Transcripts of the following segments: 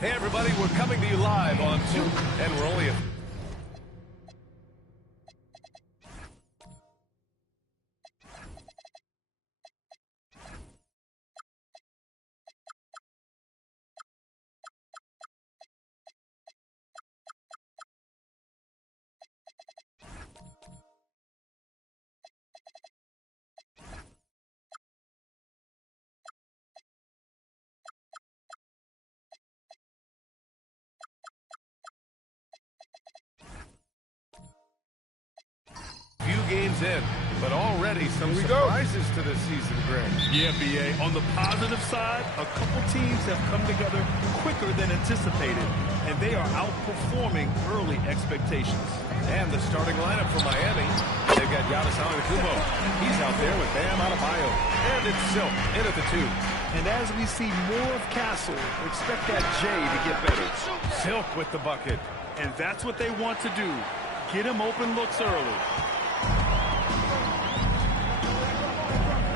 Hey everybody, we're coming to you live on 2, and we're only a few games in, but already some surprises to this season, Greg. Yeah, B.A. On the positive side, a couple teams have come together quicker than anticipated, and they are outperforming early expectations. And the starting lineup for Miami, they've got Giannis Antetokounmpo. He's out there with Bam Adebayo, and it's Silk in at the 2. And as we see more of Castle, expect that J to get better. Silk with the bucket. And that's what they want to do. Get him open looks early.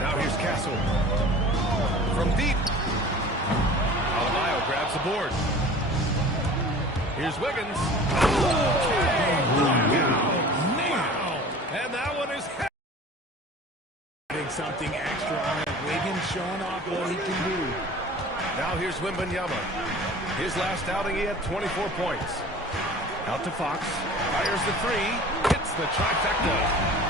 Now here's Castle. From deep. Adebayo grabs the board. Here's Wiggins. And that one is something extra on it. Wiggins showing off what he can do. Now here's Wembanyama. His last outing, he had 24 points. Out to Fox. Fires the 3. Hits the trifecta.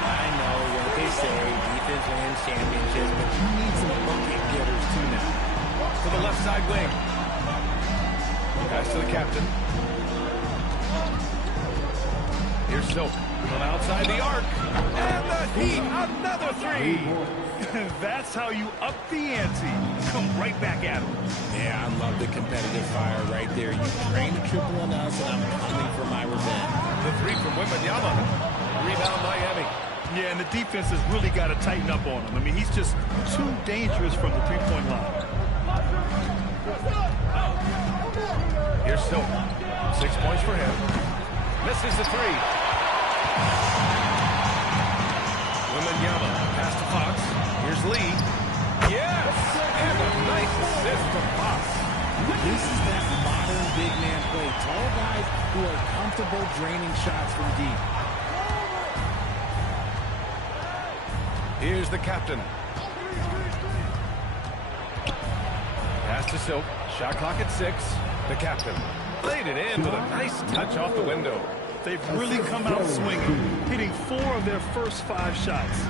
I know what they say. Defense wins championships, but you need some bucket getters too now. To the left side wing. Pass to the captain. Here's Silk from outside the arc. And the Heat, another 3. That's how you up the ante. Come right back at him. Yeah, I love the competitive fire right there. You drained a triple on us, and I'm coming for my revenge. The 3 from Wembanyama. Rebound Miami. Yeah, and the defense has really got to tighten up on him. I mean, he's just too dangerous from the three-point line. Here's Silk. 6 points for him. Misses the 3. Wembanyama, pass to Fox. Here's Lee. Yes! And a nice assist from Fox. This is that modern big man play. Tall guys who are comfortable draining shots from deep. Here's the captain. Pass to Silk. Shot clock at 6. The captain laid it in with a nice touch off the window. They've really come out swinging, hitting 4 of their first 5 shots.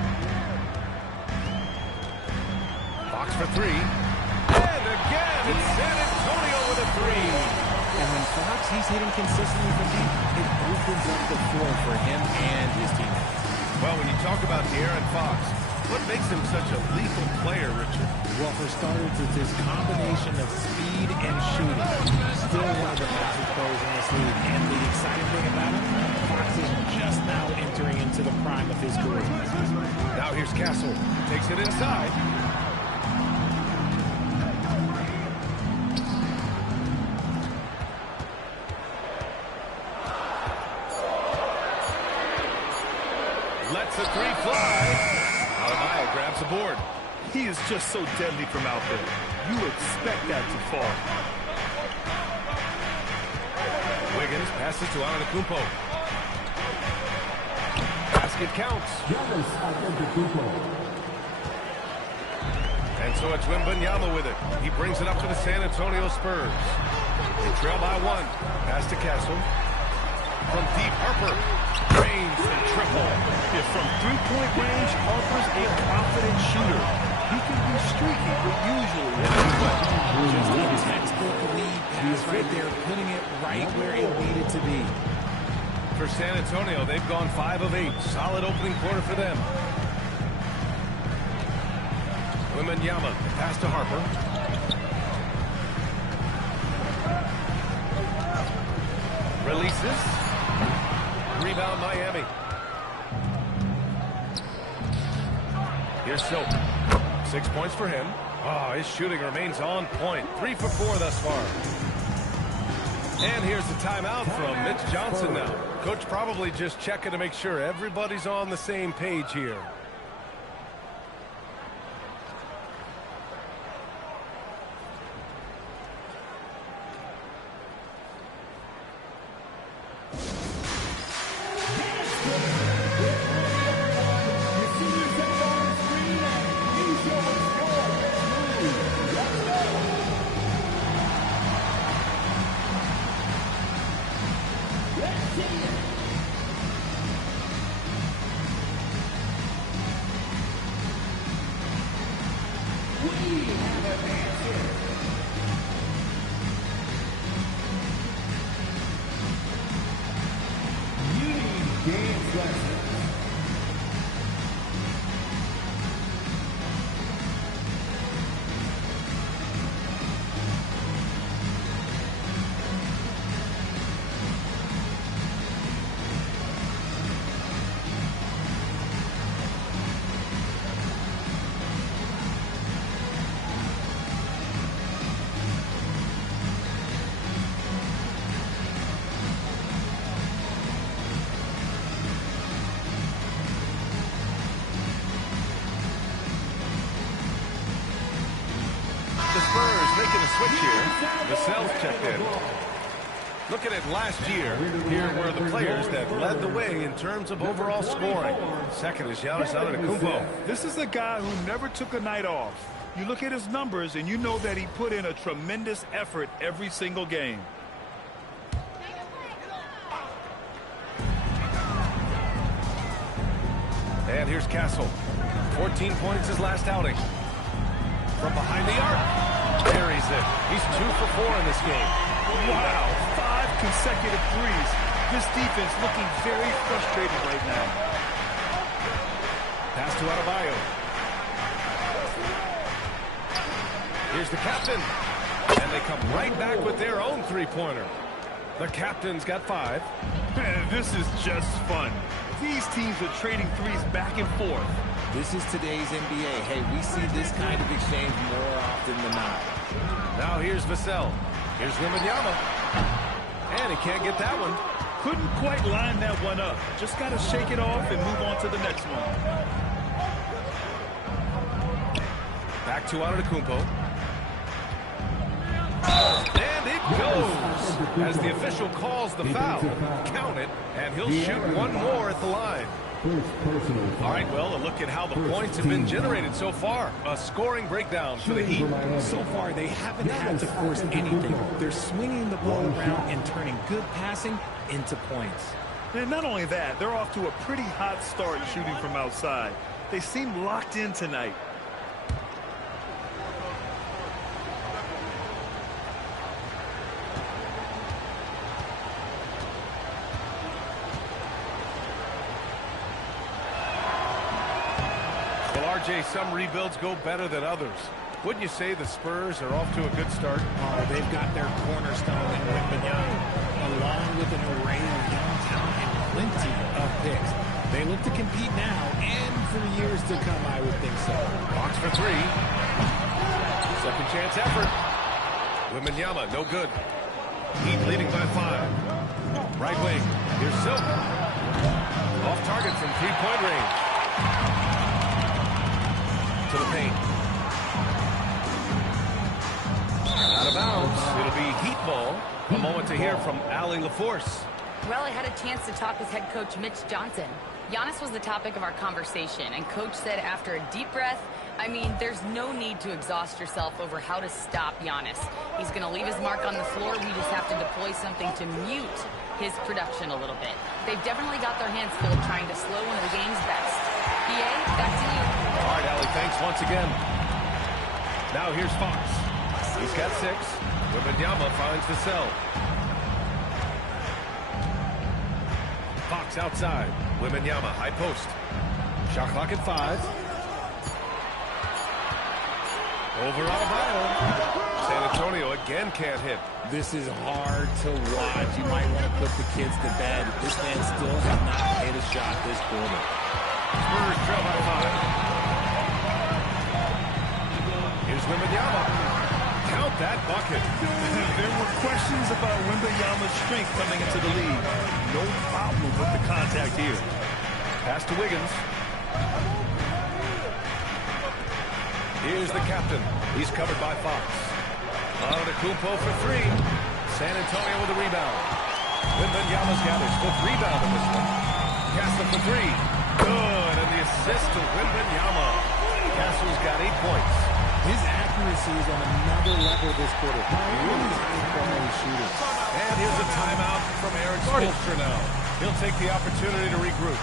Fox for 3. And again, it's San Antonio with a 3. And when Fox, he's hitting consistently from deep, it opens up the floor for him and his teammates. Well, when you talk about De'Aaron Fox, what makes him such a lethal player, Richard? Well, for starters, it's his combination of speed and shooting. Still one of the fastest players in this league. And the exciting thing about him, Fox is just now entering into the prime of his career. Now here's Castle. Takes it inside. Lets the 3 fly. Adebayo grabs the board. He is just so deadly from out there. You expect that to fall. Wiggins passes to Antetokounmpo. Basket counts. And so it's Wembanyama with it. He brings it up to the San Antonio Spurs. They trail by 1. Pass to Castle. From deep, Harper. Drains the triple. If from three-point range, Harper's a confident shooter. He can be streaky, but usually just a textbook lead pass right there, putting it right where it needed to be. For San Antonio, they've gone 5 of 8. Solid opening quarter for them. Wembanyama, pass to Harper. Releases. Rebound Miami. Here's Silk. 6 points for him. Oh, his shooting remains on point. 3 for 4 thus far. And here's the timeout from Mitch Johnson now. Coach probably just checking to make sure everybody's on the same page here. The Spurs making a switch here. Vassell's checked in. Looking at last year, here were the players that led the way in terms of overall scoring. Second is Giannis Antetokounmpo. This is a guy who never took a night off. You look at his numbers and you know that he put in a tremendous effort every single game. And here's Castle. 14 points his last outing. From behind the arc, buries it. He's 2 for 4 in this game. Wow, 5 consecutive threes. This defense looking very frustrated right now. Pass to Adebayo. Here's the captain. And they come right back with their own three-pointer. The captain's got 5. Man, this is just fun. These teams are trading threes back and forth. This is today's NBA. Hey, we see this kind of exchange more often than not. Now here's Vassell. Here's Wembanyama. And he can't get that one. Couldn't quite line that one up. Just got to shake it off and move on to the next one. Back to Antetokounmpo. And it goes as the official calls the foul. Count it, and he'll shoot one more at the line. All right, well, a look at how the points have been generated so far. A scoring breakdown for the Heat. So far, they haven't had to force anything. They're swinging the ball around and turning good passing into points. And not only that, they're off to a pretty hot start shooting from outside. They seem locked in tonight. Some rebuilds go better than others. Wouldn't you say the Spurs are off to a good start? Oh, they've got their cornerstone in Wembanyama, along with an array of young talent and plenty of picks. They look to compete now and for years to come, I would think so. Box for 3. Second chance effort. Wembanyama, no good. Heat leading by 5. Right wing. Here's Silk. Off target from three-point range. To the paint. Out of bounds. It'll be Heat ball. A moment to hear from Allie LaForce. Well, I had a chance to talk with head coach Mitch Johnson. Giannis was the topic of our conversation, and coach said after a deep breath, I mean, there's no need to exhaust yourself over how to stop Giannis. He's going to leave his mark on the floor. We just have to deploy something to mute his production a little bit. They've definitely got their hands full trying to slow one of the game's best. EA, back to you. All right, Allie, thanks once again. Now here's Fox. He's got 6. Wembanyama finds Vassell. Fox outside. Wembanyama, high post. Shot clock at 5. Over Adebayo. San Antonio again can't hit. This is hard to watch. You might want to put the kids to bed. This man still has not hit a shot this quarter. Spurs trail by 5. Here's Wembanyama. Count that bucket. There were questions about Wembanyama's strength coming into the league. No problem with the contact here. Pass to Wiggins. Here's the captain. He's covered by Fox. Antetokounmpo for 3. San Antonio with a rebound. Wembanyama's got his 5th rebound in this one. Castle for 3. Good, and the assist to Wembanyama. Castle's got 8 points. His accuracy is on another level this quarter. Really high-quality shooting. And here's a timeout from Eric Spoelstra now. He'll take the opportunity to regroup.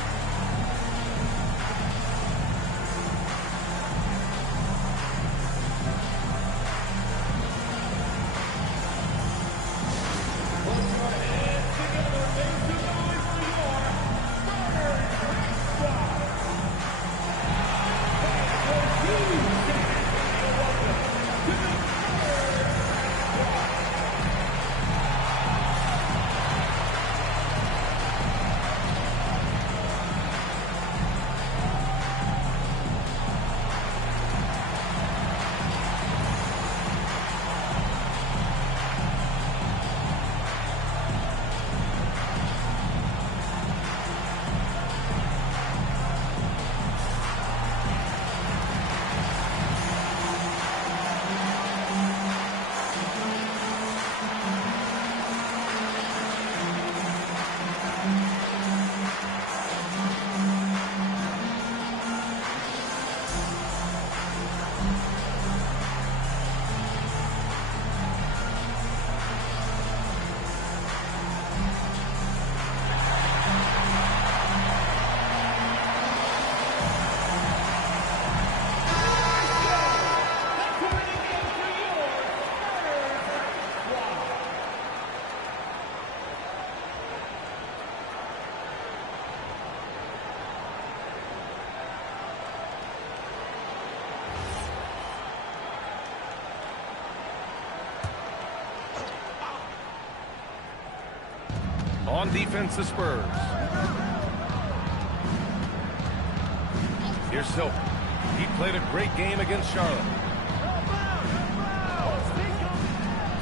On defense, the Spurs. Here's Silk. He played a great game against Charlotte.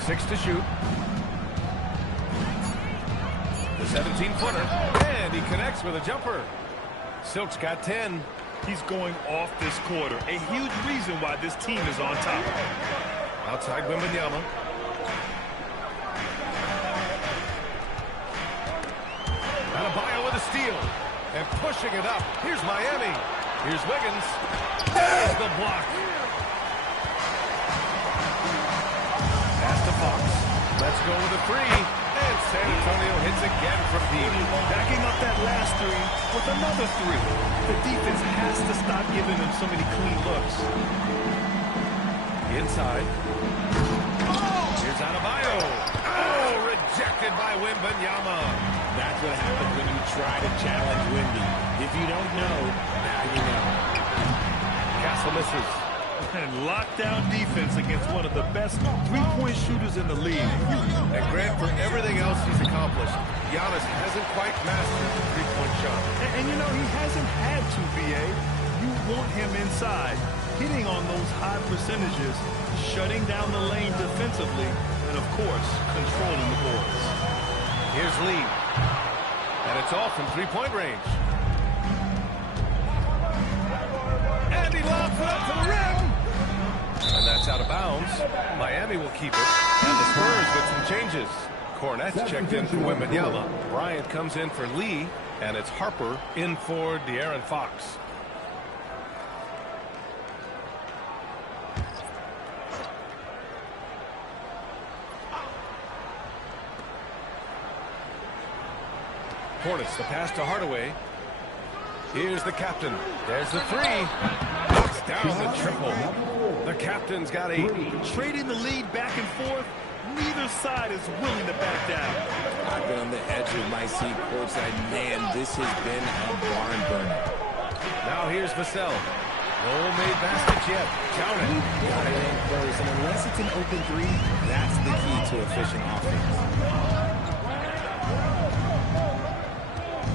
6 to shoot. The 17-footer. And he connects with a jumper. Silk's got 10. He's going off this quarter. A huge reason why this team is on top. Outside Wembanyama. Adebayo with a steal. And pushing it up. Here's Miami. Here's Wiggins. There's the block. Pass to Fox. Let's go with a three. And San Antonio hits again from deep. Backing up that last three with another three. The defense has to stop giving them so many clean looks. Inside. Here's Adebayo. Oh, rejected by Wembanyama. That's what happens when you try to challenge Wemby. If you don't know, now you know. Castle misses. And lockdown defense against one of the best three-point shooters in the league. And Grant, for everything else he's accomplished, Giannis hasn't quite mastered the three-point shot. And you know, he hasn't had to, B.A. You want him inside, hitting on those high percentages, shutting down the lane defensively, and, of course, controlling the boards. Here's Lee. And it's all from three-point range. And he lobs it up to the rim. And that's out of bounds. Miami will keep it. And the Spurs with some changes. Cornette's checked in for Wembanyama. Bryant comes in for Lee. And it's Harper in for De'Aaron Fox. Hornets, the pass to Hardaway. Here's the captain. There's the three. Knocks down the triple. The captain's got 8. Trading the lead back and forth. Neither side is willing to back down. I've been on the edge of my seat courtside. Man, this has been a barn burner. Now here's Vassell. No made baskets yet. Count it. Got it in first, and unless it's an open three, that's the key to efficient offense.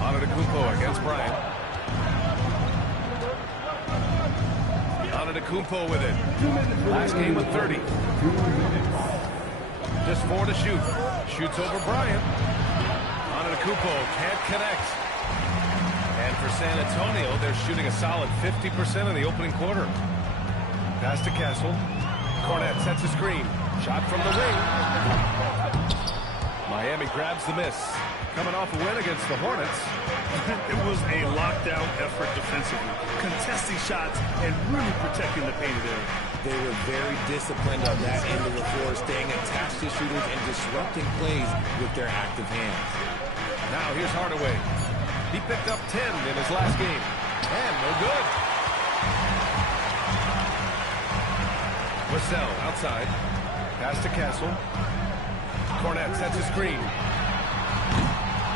Antetokounmpo against Bryant. Antetokounmpo with it. Last game with 30. Just 4 to shoot. Shoots over Bryant. Antetokounmpo can't connect. And for San Antonio, they're shooting a solid 50% in the opening quarter. Pass to Castle. Cornette sets a screen. Shot from the wing. Miami grabs the miss. Coming off a win against the Hornets. It was a lockdown effort defensively, contesting shots and really protecting the painted area. They were very disciplined on that end of the floor, staying attached to shooters and disrupting plays with their active hands. Now here's Hardaway. He picked up 10 in his last game. And no good. Vassell outside. Pass to Castle. Cornette sets a screen.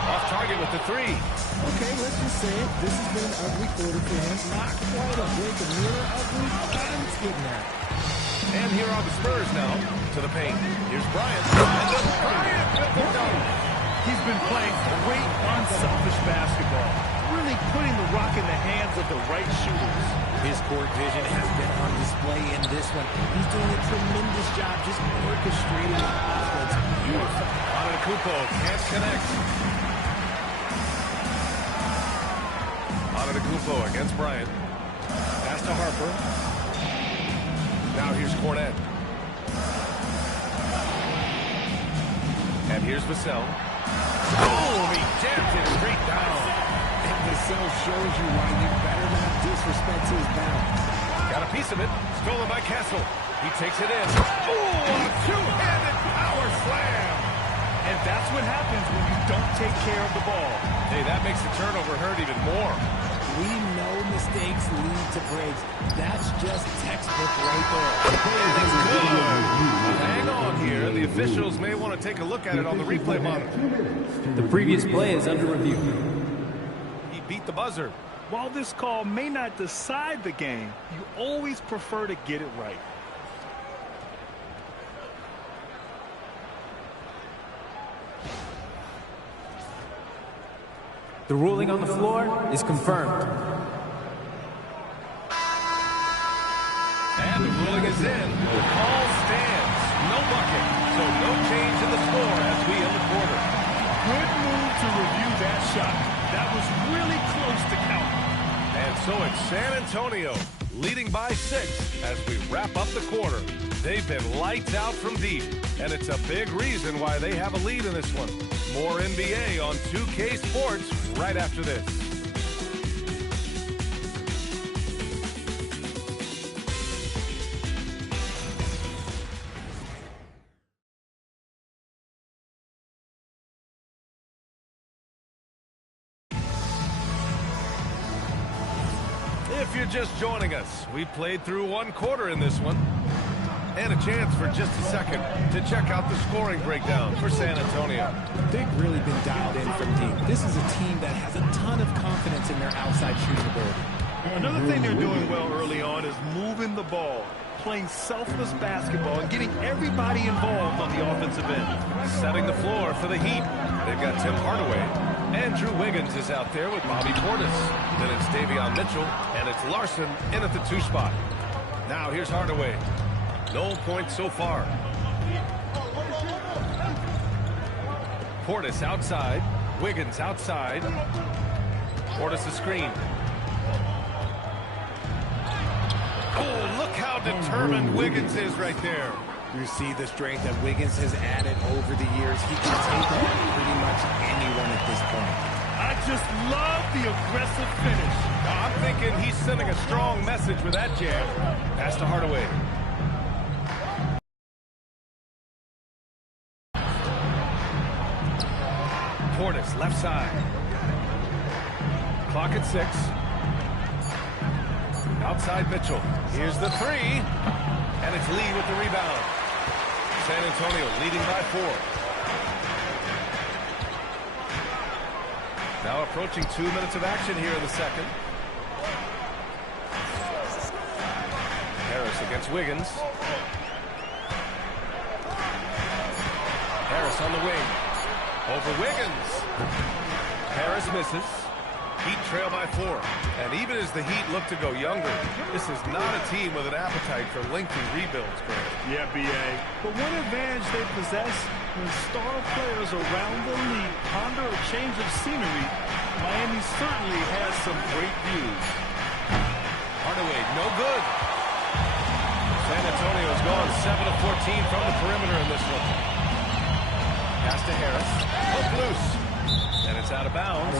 Off target with the three. Okay, let's just say it. This has been an ugly quarter for him. Not quite a break of mirror ugly, but it's getting there. And here are the Spurs now to the paint. Here's Bryant. And then Bryant with the dunk. He's been playing great unselfish basketball, really putting the rock in the hands of the right shooters. His court vision has been on display in this one. He's doing a tremendous job just orchestrating the offense beautifully. Antetokounmpo can't connect. Antetokounmpo against Bryant. Pass to Harper. Now here's Cornette. And here's Vassell. Oh, he jammed it straight down. And Vassell shows you why you better not disrespect his bounds. Got a piece of it. Stolen by Castle. He takes it in. Oh, a two-handed power slam. And that's what happens when you don't take care of the ball. Hey, that makes the turnover hurt even more. We know mistakes lead to breaks. That's just textbook right there. That's good. Hang on here. The officials may want to take a look at it on the replay monitor. The previous play is under review. He beat the buzzer. While this call may not decide the game, you always prefer to get it right. The ruling on the floor is confirmed. And the ruling is in. The call stands. No bucket. So no change in the score as we end the quarter. Good move to review that shot. That was really close to counting. And so it's San Antonio leading by 6 as we wrap up the quarter. They've been lights out from deep, and it's a big reason why they have a lead in this one. More NBA on 2K Sports right after this. If you're just joining us, we played through one quarter in this one. And a chance for just a second to check out the scoring breakdown for San Antonio. They've really been dialed in from deep. This is a team that has a ton of confidence in their outside shooting ability. Another thing they're doing well early on is moving the ball, playing selfless basketball, and getting everybody involved on the offensive end. Setting the floor for the Heat. They've got Tim Hardaway. Andrew Wiggins is out there with Bobby Portis. Then it's Davion Mitchell, and it's Larson in at the 2 spot. Now here's Hardaway. No points so far. Portis outside. Wiggins outside. Portis a screen. Oh, look how determined Wiggins is right there. You see the strength that Wiggins has added over the years. He can take on pretty much anyone at this point. I just love the aggressive finish. I'm thinking he's sending a strong message with that jam. Pass to Hardaway. Portis, left side. Clock at 6. Outside Mitchell. Here's the 3. And it's Lee with the rebound. San Antonio leading by 4. Now approaching 2 minutes of action here in the second. Harris against Wiggins. Harris on the wing. Over Wiggins. Harris misses. Heat trail by 4. And even as the Heat look to go younger, this is not a team with an appetite for lengthy rebuilds, Grant. Yeah, B.A. But one advantage they possess, when star players around the league ponder a change of scenery, Miami certainly has some great views. Hardaway, no good. San Antonio's gone 7 of 14 from the perimeter in this one. Pass to Harris. Hook loose. And it's out of bounds.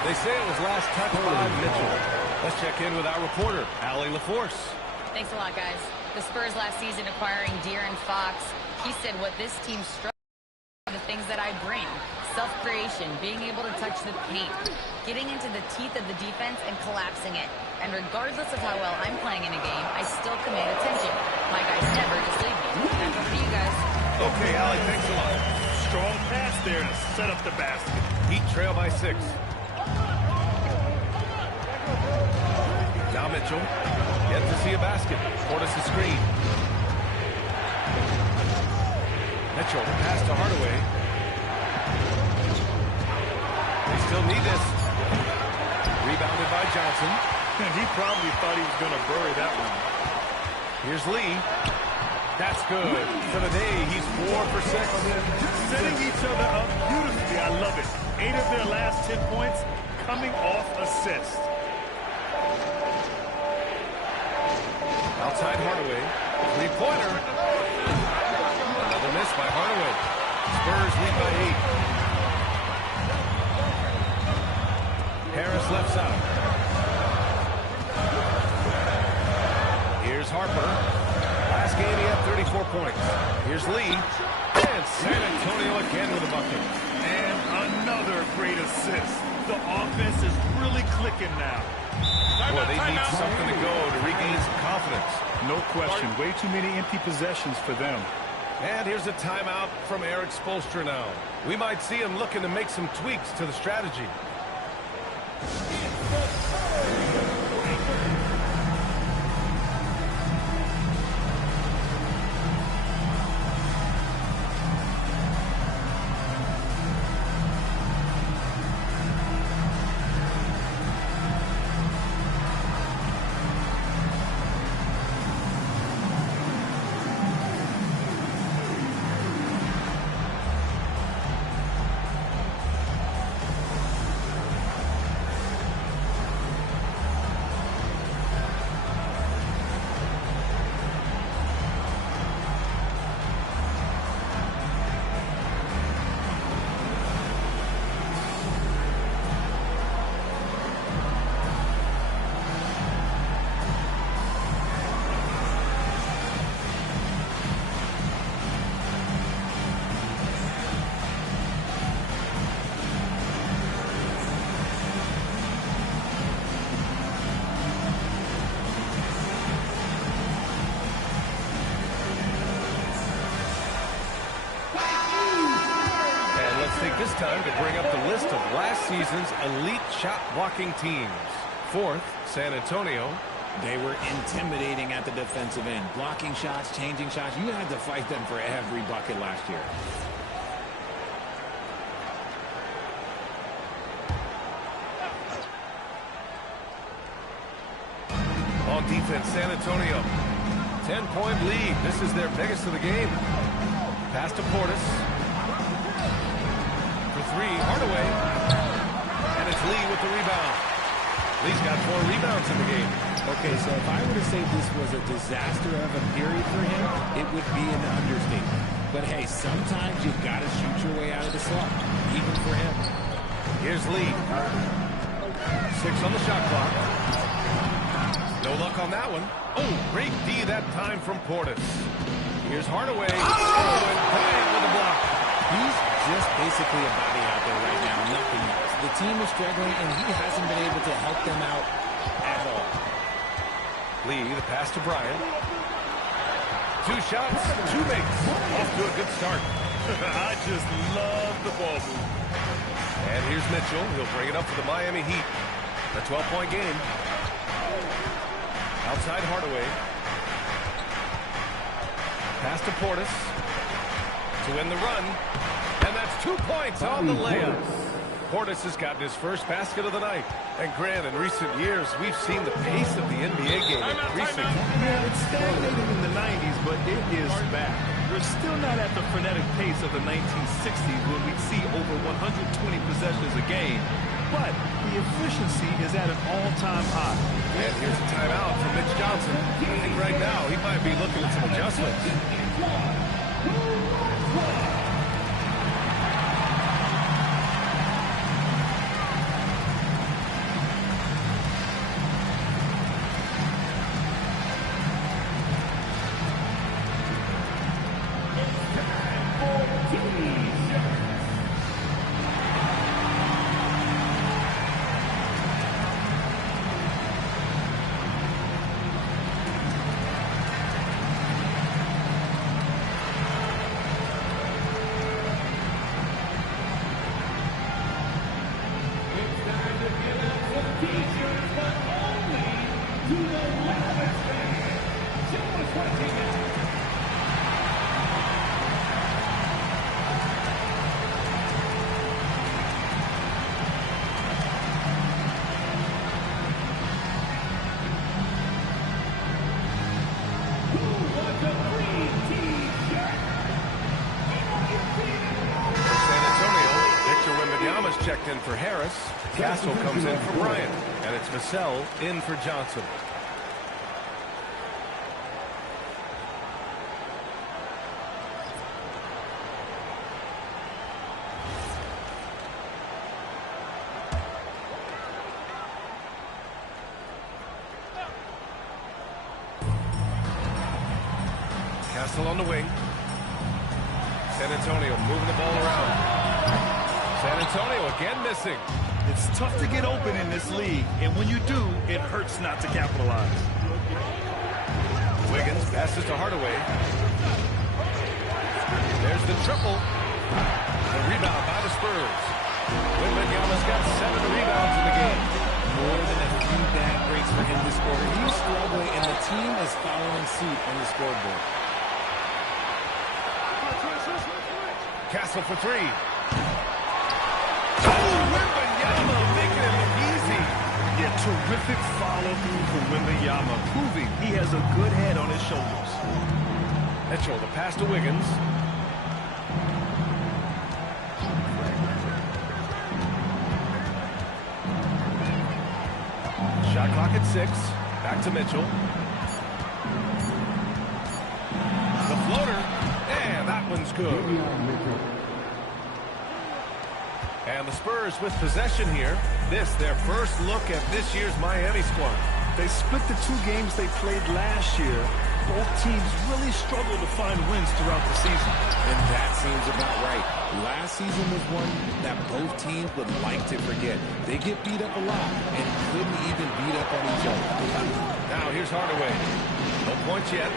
They say it was last touched by Mitchell. Let's check in with our reporter, Allie LaForce. Thanks a lot, guys. The Spurs last season acquiring De'Aaron Fox. He said what this team struggles are the things that I bring. Self-creation, being able to touch the paint, getting into the teeth of the defense and collapsing it. And regardless of how well I'm playing in a game, I still command attention. My guys never just leave me. Back over to you guys. Okay, Allie, thanks a lot. Strong pass there to set up the basket. Heat trail by 6. Now Mitchell. Yet to see a basket. Portis the screen. Mitchell, the pass to Hardaway. They still need this. Rebounded by Johnson. And he probably thought he was going to bury that one. Here's Lee. That's good. For the day, he's 4 for 6. Setting each other up beautifully. I love it. 8 of their last 10 points coming off assists. Outside Hardaway. 3-pointer. Another miss by Hardaway. Spurs lead by 8. Harris left side. Here's Harper. Last game he had 34 points. Here's Lee. And San Antonio again with a bucket. And another great assist. The offense is really clicking now. Well, they need something to go to regain some confidence. No question. Way too many empty possessions for them. And here's a timeout from Eric Spoelstra now. We might see him looking to make some tweaks to the strategy. time to bring up the list of last season's elite shot blocking teams. Fourth, San Antonio. They were intimidating at the defensive end. Blocking shots, changing shots. You had to fight them for every bucket last year. On defense, San Antonio. 10-point lead. This is their biggest of the game. Pass to Portis. For three, Hardaway. And it's Lee with the rebound. Lee's got 4 rebounds in the game. Okay, so if I were to say this was a disaster of a period for him, it would be an understatement. But hey, sometimes you've got to shoot your way out of the slump, even for him. Here's Lee. 6 on the shot clock. No luck on that one. Oh, great D that time from Portis. Here's Hardaway. Oh, and Bryant with a block. He's just basically a body out there right now, nothing else. The team is struggling, and he hasn't been able to help them out at all. Lee, the pass to Bryant. 2 shots, 2 makes. Off to a good start. I just love the ball move. And here's Mitchell. He'll bring it up for the Miami Heat. A 12-point game. Outside Hardaway. Pass to Portis. To win the run. And that's 2 points on the layup. Portis has gotten his first basket of the night. And Grant, in recent years, we've seen the pace of the NBA game increasing. Yeah, it stagnated in the 90s, but it is back. We're still not at the frenetic pace of the 1960s when we'd see over 120 possessions a game. But the efficiency is at an all-time high. And here's a timeout from Mitch Johnson. I think right now he might be looking at some adjustments. Checked in for Harris. Castle comes in for Bryant. And it's Vassell in for Johnson. Castle on the wing. San Antonio moving the ball around. San Antonio again missing. It's tough to get open in this league, and when you do, it hurts not to capitalize. Wiggins passes to Hardaway. There's the triple. The rebound by the Spurs. Wembanyama's got 7 rebounds in the game. More than a few bad breaks for him this quarter. He's struggling, and the team is following suit on the scoreboard. Castle for 3. Wembanyama making it look easy. Yeah, terrific follow-through for Wembanyama, proving he has a good head on his shoulders. Mitchell, the pass to Wiggins. Shot clock at 6. Back to Mitchell. The floater. And that one's good. And the Spurs with possession here. This, their first look at this year's Miami squad. They split the 2 games they played last year. Both teams really struggled to find wins throughout the season. And that seems about right. Last season was one that both teams would like to forget. They get beat up a lot and couldn't even beat up on each other. Now here's Hardaway. No points yet.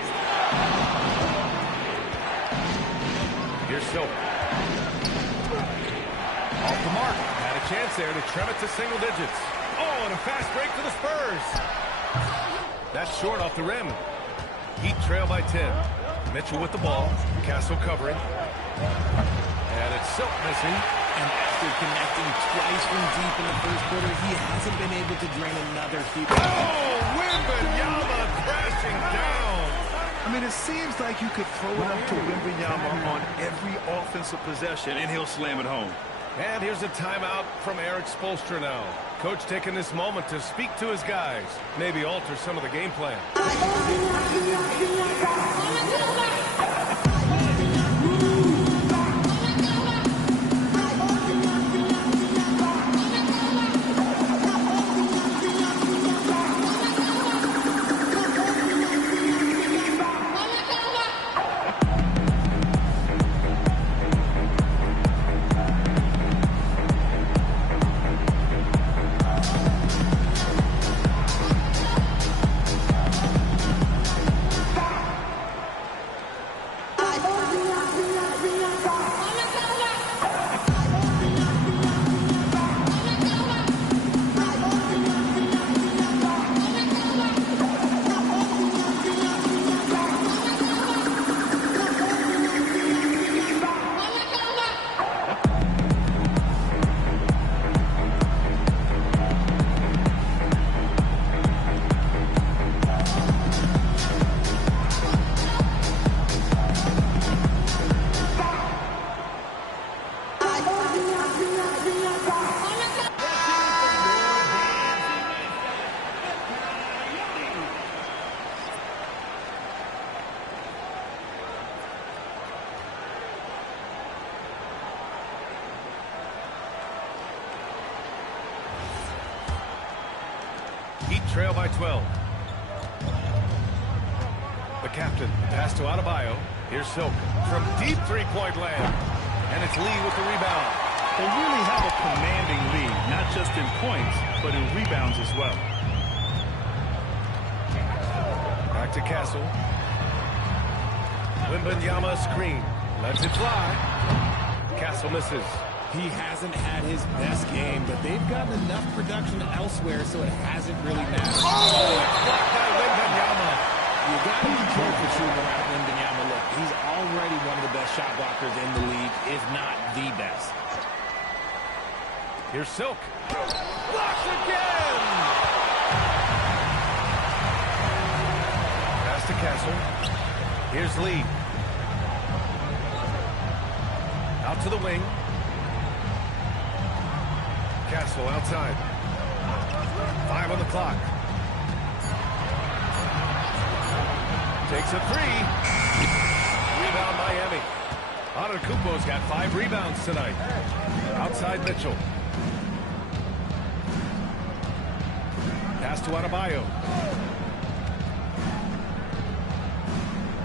Here's Silver. Off the mark. Had a chance there to trim it to single digits. Oh, and a fast break for the Spurs. That's short off the rim. Heat trail by 10. Mitchell with the ball. Castle covering. And it's Silk missing. And after connecting twice from deep in the first quarter, he hasn't been able to drain another heat. Oh, Wembanyama crashing down. I mean, it seems like you could throw it up to Wembanyama on every offensive possession, and he'll slam it home. And here's a timeout from Eric Spoelstra now. Coach taking this moment to speak to his guys. Maybe alter some of the game plan. Trail by 12. The captain pass to Adebayo. Here's Silk from deep three-point land. And it's Lee with the rebound. They really have a commanding lead, not just in points, but in rebounds as well. Back to Castle. Wembanyama screen. Lets it fly. Castle misses. He hasn't had his best game, but they've gotten enough production elsewhere, so it hasn't really mattered. Oh, blocked by Wembanyama. You got to be careful shooting around Wembanyama. Look, he's already one of the best shot blockers in the league, if not the best. Here's Silk. Blocked again. Pass to Castle. Here's Lee. Out to the wing. Castle outside. 5 on the clock. Takes a three. Rebound Miami. Antetokounmpo's got 5 rebounds tonight. Outside Mitchell. Pass to Adebayo.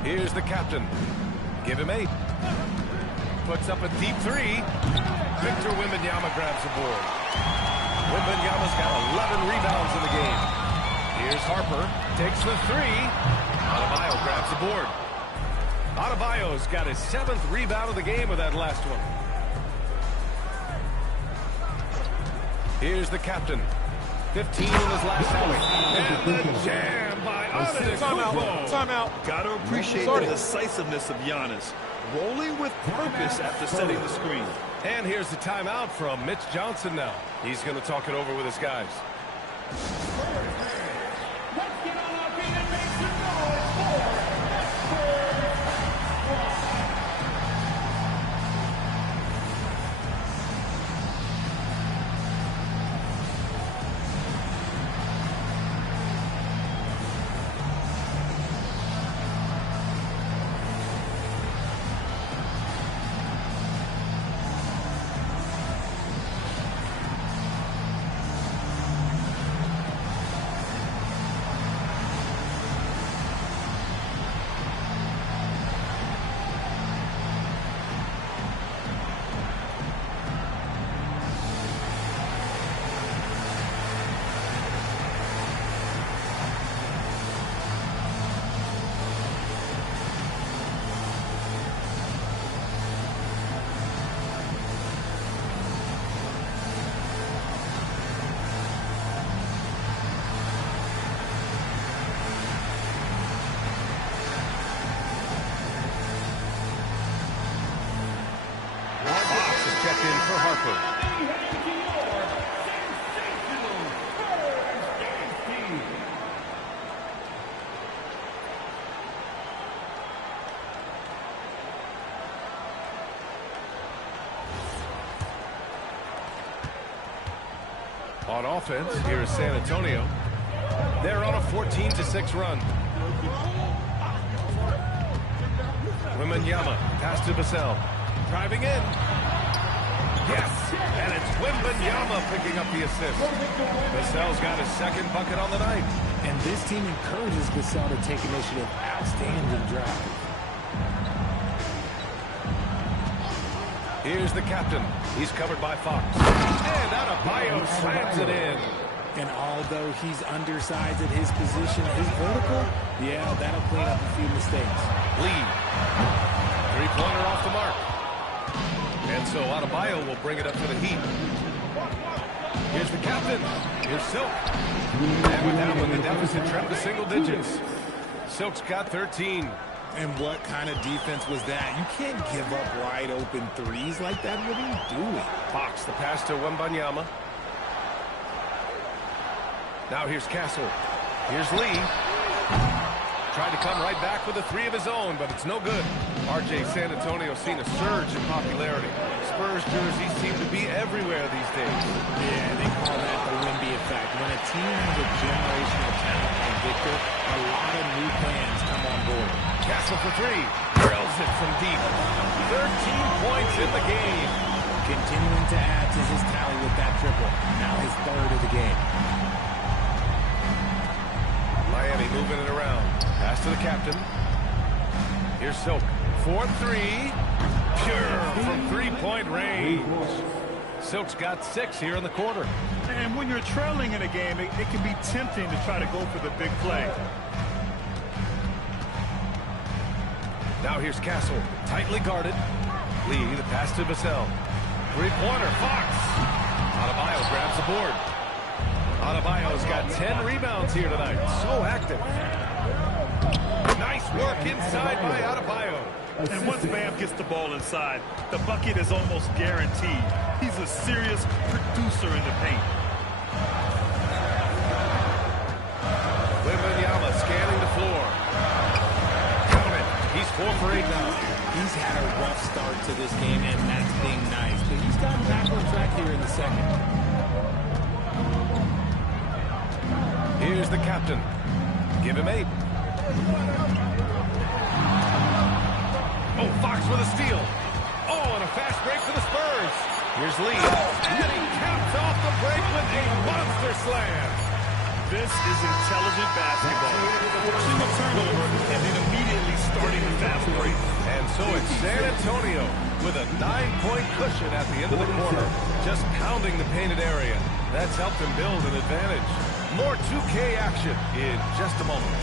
Here's the captain. Give him 8. Puts up a deep three. Victor Wembanyama grabs the board. Wembanyama's got 11 rebounds in the game. Here's Harper. Takes the 3. Adebayo grabs the board. Adebayo's got his 7th rebound of the game with that last one. Here's the captain. 15 in his last outing. And the jam by Antetokounmpo. Timeout. Got to appreciate the decisiveness of Giannis. Rolling with purpose after setting the screen. And here's the timeout from Mitch Johnson now. He's going to talk it over with his guys. Let's get on our feet and make some noise for Harper. On offense, here is San Antonio. They're on a 14-6 run. Wembanyama, pass to Vassell. Driving in. Yes, and it's Wembanyama picking up the assist. Vassell's got his second bucket on the night. And this team encourages Vassell to take initiative. Outstanding drive. Here's the captain. He's covered by Fox. And Adebayo slams it in. And although he's undersized at his position, his vertical, yeah, that'll clean up a few mistakes. Lee. Three-pointer off the mark. And so Adebayo will bring it up for the Heat. Here's the captain. Here's Silk. And with that one, the deficit tripped to single digits. Silk's got 13. And what kind of defense was that? You can't give up wide open threes like that. What are you doing? Fox, the pass to Wembanyama. Now here's Castle. Here's Lee. Tried to come right back with a three of his own, but it's no good. RJ San Antonio seen a surge in popularity. Spurs jerseys seem to be everywhere these days. Yeah, they call that the Wemby effect. When a team has a generational talent like Victor, a lot of new fans come on board. Castle for three. Drills it from deep. 13 points in the game. Continuing to add to his tally with that triple. Now his third of the game. Miami moving it around. Pass to the captain. Here's Silk. 4-3. Pure from three-point range. Silk's got 6 here in the quarter. And when you're trailing in a game, it can be tempting to try to go for the big play. Now here's Castle. Tightly guarded. Lee, the pass to Vassell. Three-pointer. Fox. Adebayo grabs the board. Adebayo's got 10 rebounds here tonight. So active. Nice work inside by Adebayo. And once Bam gets the ball inside, the bucket is almost guaranteed. He's a serious producer in the paint. Wembanyama scanning the floor. Count it. He's 4 for 8 now. He's had a rough start to this game, and that's being nice. But he's gotten back on track here in the second. Here's the captain. Give him 8. Oh, Fox with a steal. Oh, and a fast break for the Spurs. Here's Lee. And he caps off the break with a monster slam. This is intelligent basketball. Forcing a turnover and then immediately starting a fast break. And so it's San Antonio with a 9-point cushion at the end of the quarter. Just pounding the painted area. That's helped them build an advantage. More 2K action in just a moment.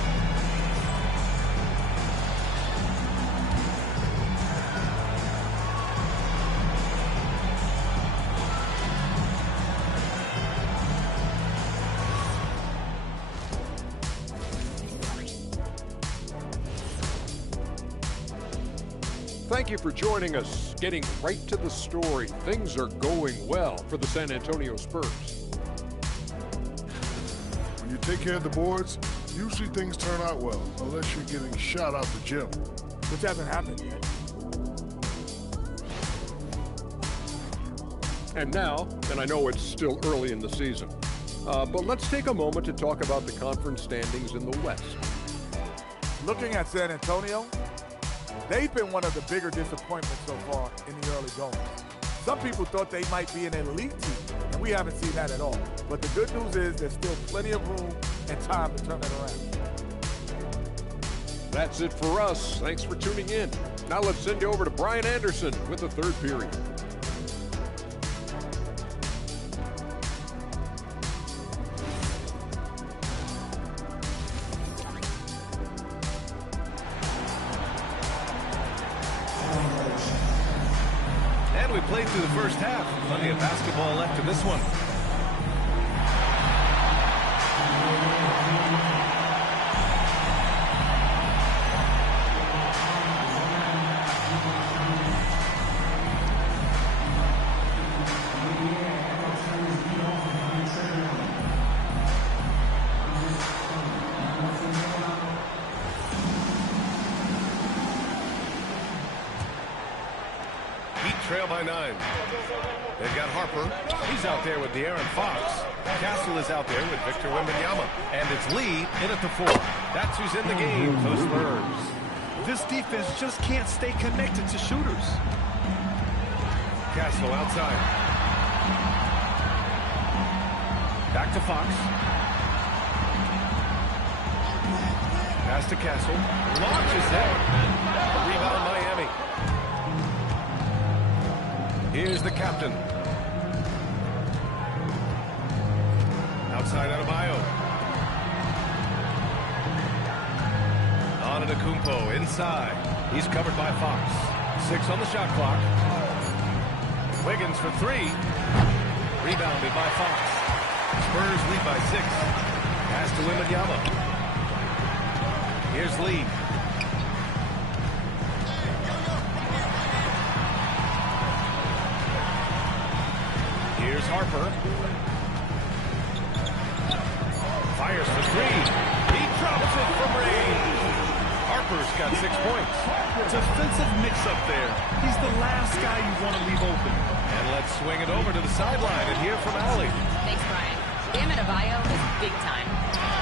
Thank you for joining us. Getting right to the story. Things are going well for the San Antonio Spurs. When you take care of the boards, usually things turn out well, unless you're getting shot out the gym. Which hasn't happened yet. And now, and I know it's still early in the season, but let's take a moment to talk about the conference standings in the West. Looking at San Antonio, they've been one of the bigger disappointments so far in the early goings. Some people thought they might be an elite team, and we haven't seen that at all. But the good news is there's still plenty of room and time to turn it around. That's it for us. Thanks for tuning in. Now let's send you over to Brian Anderson with the third period. And we played through the first half. Plenty of basketball left in this one. trail by 9. They've got Harper. He's out there with De'Aaron Fox. Castle is out there with Victor Wembanyama. And it's Lee in at the 4. That's who's in the game for the Spurs. This defense just can't stay connected to shooters. Castle outside. Back to Fox. Pass to Castle. Launches it. Rebound Miami. Here's the captain. Outside Adebayo. Antetokounmpo inside. He's covered by Fox. 6 on the shot clock. Wiggins for 3. Rebounded by Fox. Spurs lead by 6. Pass to Wembanyama. Here's Lee. Here's Harper. Fires for 3. He drops it from range. Harper's got 6 points. Defensive mix-up there. He's the last guy you want to leave open. And let's swing it over to the sideline and hear from Allie. Thanks, Brian. Bam Adebayo is big time.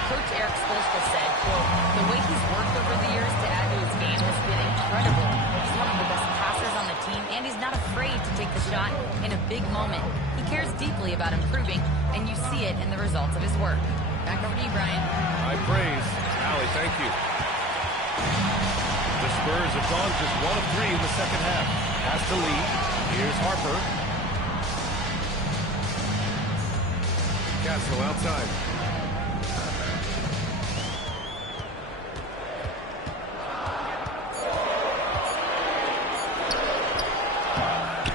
Coach Eric Spoelstra said, quote, the way he's worked over the years to add to his game has been incredible. He's one of the best passers on the team, and he's not afraid to take the shot in a big moment. He cares deeply about improving, and you see it in the results of his work. Back over to you, Brian. High praise. Allie, thank you. The Spurs have gone just 1 of 3 in the second half. Pass to Lee. Here's Harper. Castle outside.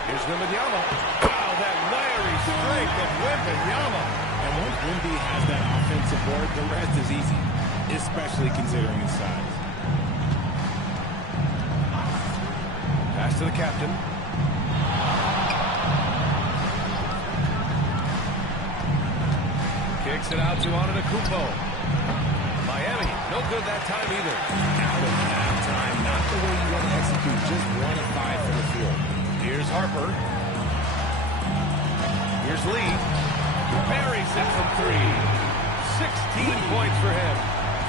Here's Wembanyama. Wow, that wiry strength of Wembanyama. And once Wemby has that offensive board, the rest is easy, especially considering his size. Pass to the captain. Kicks it out to Antetokounmpo. Miami, no good that time either. Out of halftime, not the way you want to execute, just 1 of 5 for the field. Here's Harper. Here's Lee. Buries it from 3. 16 points for him.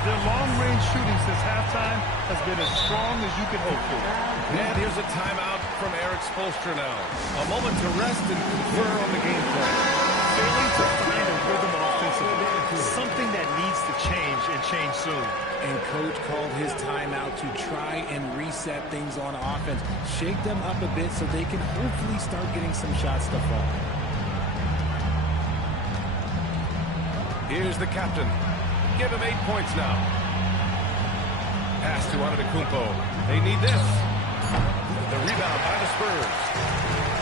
Their long-range shooting since halftime has been as strong as you could hope for. And here's a timeout from Eric Spoelstra now. A moment to rest and confer on the game plan. Failing to find a rhythm offensively. Something that needs to change and change soon. And Coach called his timeout to try and reset things on offense. Shake them up a bit so they can hopefully start getting some shots to fall. Here's the captain. Give him 8 points now. Pass to Antetokounmpo. They need this. The rebound by the Spurs.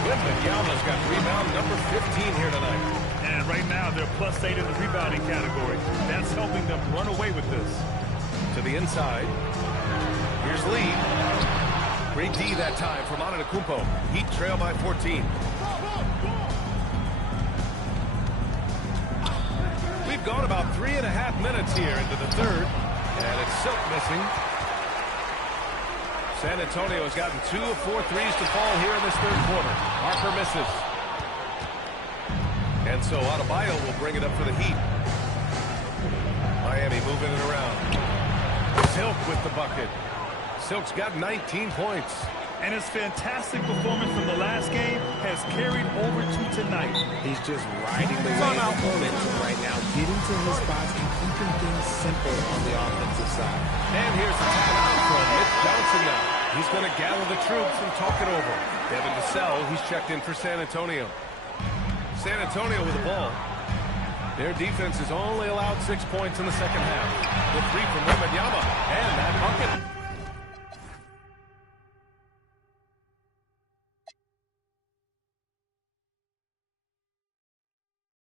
Wembanyama's got rebound number 15 here tonight. And right now, they're +8 in the rebounding category. That's helping them run away with this. To the inside. Here's Lee. Great D that time from Antetokounmpo. Heat trail by 14. We've gone about 3.5 minutes here into the third. And it's Silk missing. San Antonio has gotten 2 of 4 threes to fall here in this third quarter. Harper misses. And so Adebayo will bring it up for the Heat. Miami moving it around. Silk with the bucket. Silk's got 19 points. And his fantastic performance from the last game has carried over to tonight. He's just riding the wave of momentum right now, getting to his spots and keeping things simple on the offensive side. And here's the timeout from Mitch Johnson now. He's going to gather the troops and talk it over. Devin Vassell, he's checked in for San Antonio. San Antonio with the ball. Their defense has only allowed 6 points in the second half. The 3 from Wembanyama and that bucket.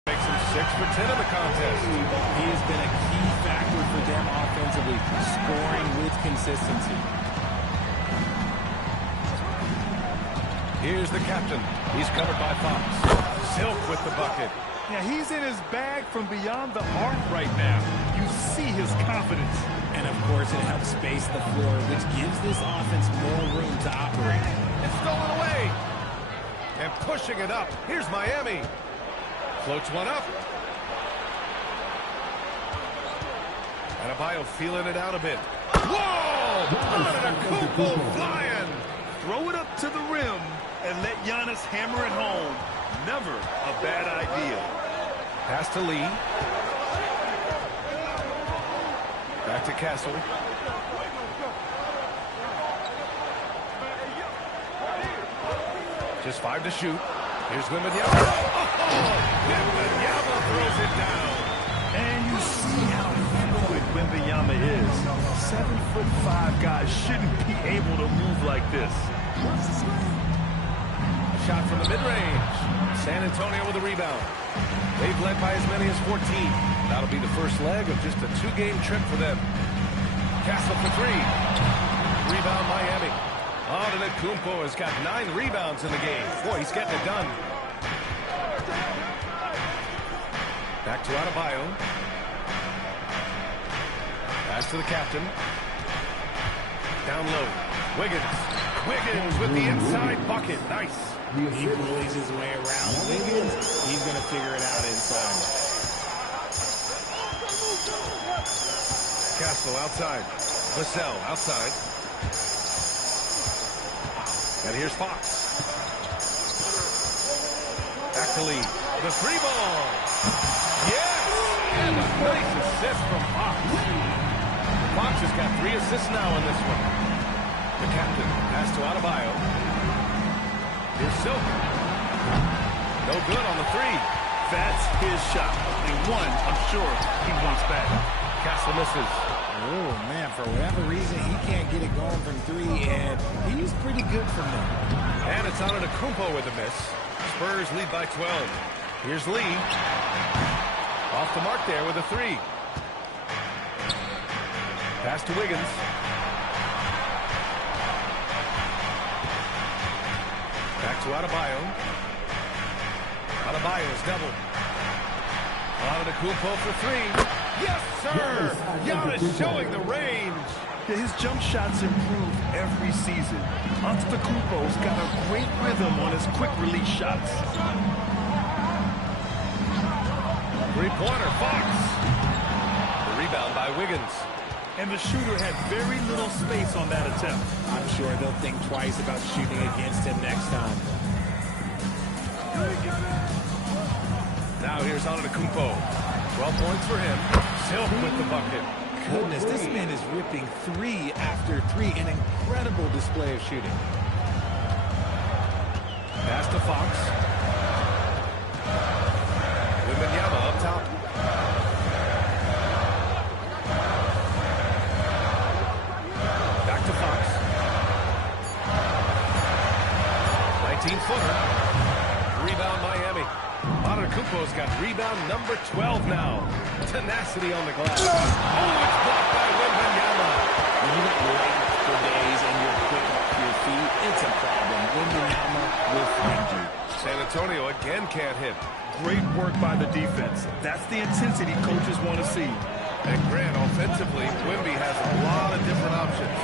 Makes him 6 for 10 in the contest. He has been a key factor for them offensively, scoring with consistency. Here's the captain. He's covered by Fox. Silk with the bucket. Yeah, he's in his bag from beyond the arc right now. You see his confidence. And, of course, it helps space the floor, which gives this offense more room to operate. It's stolen away. And pushing it up. Here's Miami. Floats one up. Adebayo feeling it out a bit. Whoa! Antetokounmpo flying. Throw it up to the rim and let Giannis hammer it home. Never a bad idea. Pass to Lee. Back to Castle. Just 5 to shoot. Here's Wembanyama. Oh! Wembanyama throws it down. And you see how fluid Wembanyama is. 7'5" guys shouldn't be able to move like this. A shot from the mid-range. San Antonio with a rebound. They've led by as many as 14. That'll be the first leg of just a 2-game trip for them. Castle for 3. Rebound Miami. Antetokounmpo has got 9 rebounds in the game. Boy, he's getting it done. Back to Adebayo. Pass to the captain. Down low. Wiggins with the inside bucket. Nice. He bullies his way around Wiggins. He's going to figure it out inside. Castle outside. Vassell outside. And here's Fox. Back to Lee. The 3-ball. Yes! And a nice assist from Fox. Fox has got 3 assists now in this one. The captain. Pass to Adebayo. Here's Silk. No good on the 3. That's his shot. And one, I'm sure he wants back. Castle misses. Oh, man, for whatever reason, he can't get it going from 3, and he's pretty good from there. And it's Antetokounmpo with a miss. Spurs lead by 12. Here's Lee. Off the mark there with a 3. Pass to Wiggins. Back to Adebayo. Adebayo's double. Antetokounmpo for 3. Yes, sir! Giannis showing the range. His jump shots improve every season. Antetokounmpo's got a great rhythm on his quick release shots. 3-pointer, Fox. The rebound by Wiggins. And the shooter had very little space on that attempt. I'm sure they'll think twice about shooting against him next time. Now here's Antetokounmpo. 12 points for him. Silk with the bucket. Goodness, this man is ripping 3 after 3. An incredible display of shooting. Pass to Fox. Wembanyama up top. Back to Fox. 19-footer. Rebound Miami. Antetokounmpo's got rebound number 12 now. Tenacity on the glass. Oh, it's blocked by Wembanyama. When you get light for days and you're quick off your feet, it's a problem. Wembanyama will find you. San Antonio again can't hit. Great work by the defense. That's the intensity coaches want to see. And Grant, offensively, Wemby has a lot of different options.